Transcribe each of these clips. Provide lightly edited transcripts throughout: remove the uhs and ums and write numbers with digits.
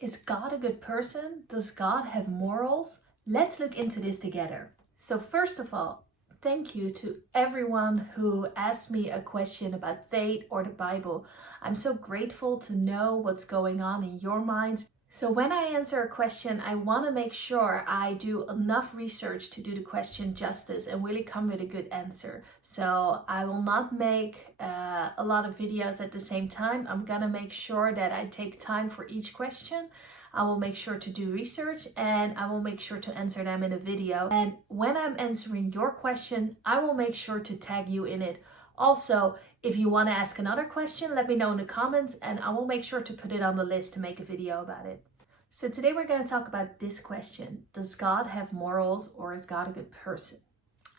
Is God a good person? Does God have morals? Let's look into this together. So first of all, thank you to everyone who asked me a question about faith or the Bible. I'm so grateful to know what's going on in your minds. So when I answer a question, I want to make sure I do enough research to do the question justice and really come with a good answer. So I will not make a lot of videos at the same time. I'm gonna make sure that I take time for each question. I will make sure to do research and I will make sure to answer them in a video. And when I'm answering your question, I will make sure to tag you in it. Also, if you want to ask another question, let me know in the comments and I will make sure to put it on the list to make a video about it. So today we're going to talk about this question. Does God have morals or is God a good person?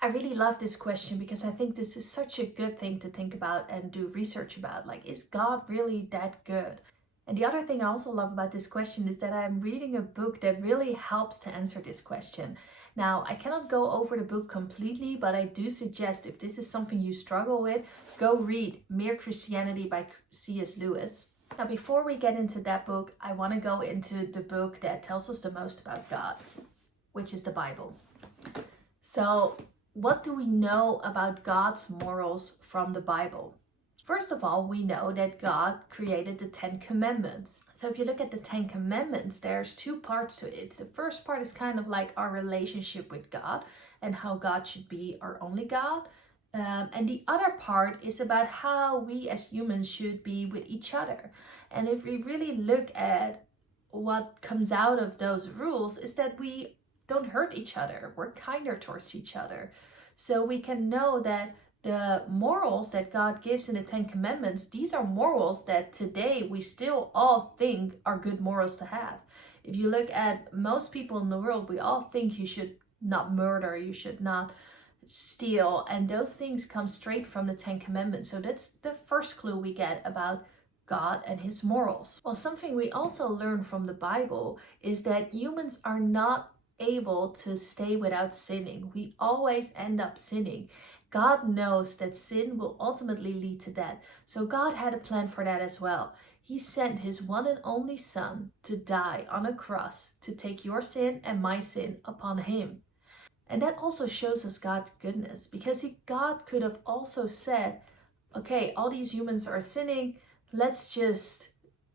I really love this question because I think this is such a good thing to think about and do research about. Like, is God really that good? And the other thing I also love about this question is that I'm reading a book that really helps to answer this question. Now, I cannot go over the book completely, but I do suggest if this is something you struggle with, go read Mere Christianity by C.S. Lewis. Now, before we get into that book, I want to go into the book that tells us the most about God, which is the Bible. So, what do we know about God's morals from the Bible? First of all, we know that God created the 10 Commandments. So if you look at the 10 Commandments, there's two parts to it. The first part is kind of like our relationship with God and how God should be our only God. And the other part is about how we as humans should be with each other. And if we really look at what comes out of those rules is that we don't hurt each other. We're kinder towards each other. So we can know that the morals that God gives in the 10 Commandments, these are morals that today we still all think are good morals to have. If you look at most people in the world, we all think you should not murder, you should not steal, and those things come straight from the 10 Commandments. So that's the first clue we get about God and his morals. Well, something we also learn from the Bible is that humans are not able to stay without sinning. We always end up sinning. God knows that sin will ultimately lead to death. So God had a plan for that as well. He sent his one and only son to die on a cross to take your sin and my sin upon him. And that also shows us God's goodness because God could have also said, okay, all these humans are sinning. Let's just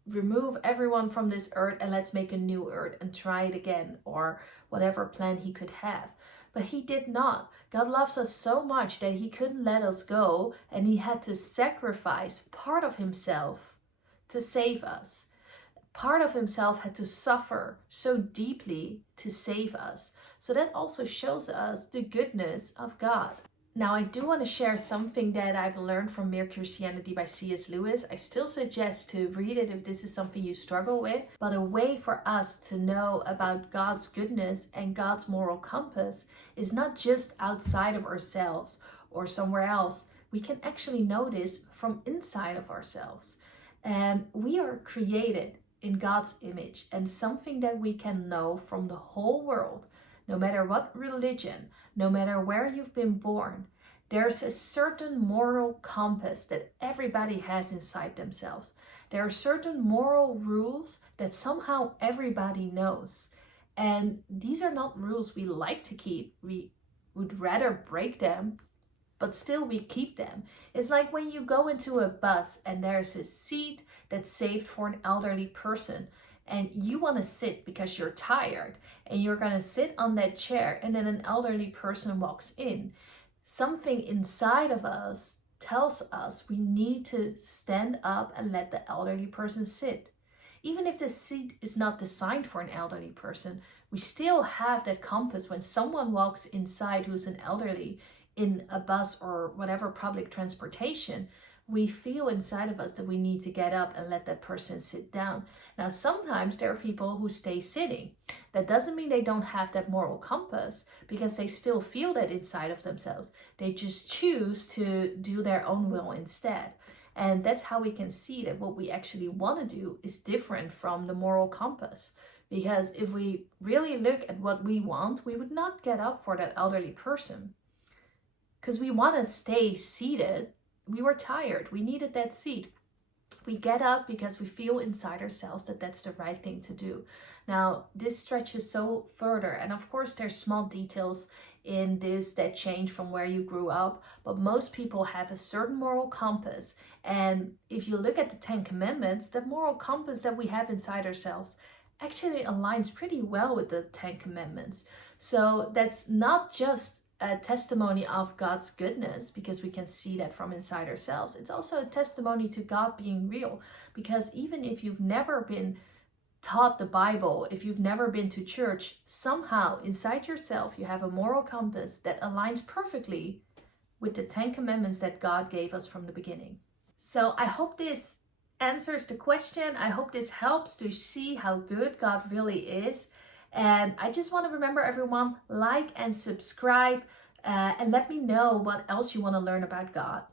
remove everyone from this earth and let's make a new earth and try it again, or whatever plan he could have. But he did not. God loves us so much that he couldn't let us go, and he had to sacrifice part of himself to save us. Part of himself had to suffer so deeply to save us. So that also shows us the goodness of God. Now, I do want to share something that I've learned from Mere Christianity by C.S. Lewis. I still suggest to read it if this is something you struggle with. But a way for us to know about God's goodness and God's moral compass is not just outside of ourselves or somewhere else. We can actually know this from inside of ourselves. And we are created in God's image, and something that we can know from the whole world, no matter what religion, no matter where you've been born, there's a certain moral compass that everybody has inside themselves. There are certain moral rules that somehow everybody knows. And these are not rules we like to keep. We would rather break them, but still we keep them. It's like when you go into a bus and there's a seat that's saved for an elderly person, and you want to sit because you're tired, and you're going to sit on that chair, and then an elderly person walks in. Something inside of us tells us we need to stand up and let the elderly person sit. Even if the seat is not designed for an elderly person, we still have that compass when someone walks inside who's an elderly in a bus or whatever public transportation. We feel inside of us that we need to get up and let that person sit down. Now, sometimes there are people who stay sitting. That doesn't mean they don't have that moral compass, because they still feel that inside of themselves. They just choose to do their own will instead. And that's how we can see that what we actually want to do is different from the moral compass. Because if we really look at what we want, we would not get up for that elderly person. Because we want to stay seated. We were tired. We needed that seat. We get up because we feel inside ourselves that that's the right thing to do. Now, this stretches so further, and of course, there's small details in this that change from where you grew up, but most people have a certain moral compass. And if you look at the Ten Commandments, the moral compass that we have inside ourselves actually aligns pretty well with the Ten Commandments. So that's not just a testimony of God's goodness, because we can see that from inside ourselves. It's also a testimony to God being real, because even if you've never been taught the Bible, if you've never been to church, somehow inside yourself you have a moral compass that aligns perfectly with the Ten Commandments that God gave us from the beginning. So I hope this answers the question. I hope this helps to see how good God really is. And I just want to remember everyone, like and subscribe, and let me know what else you want to learn about God.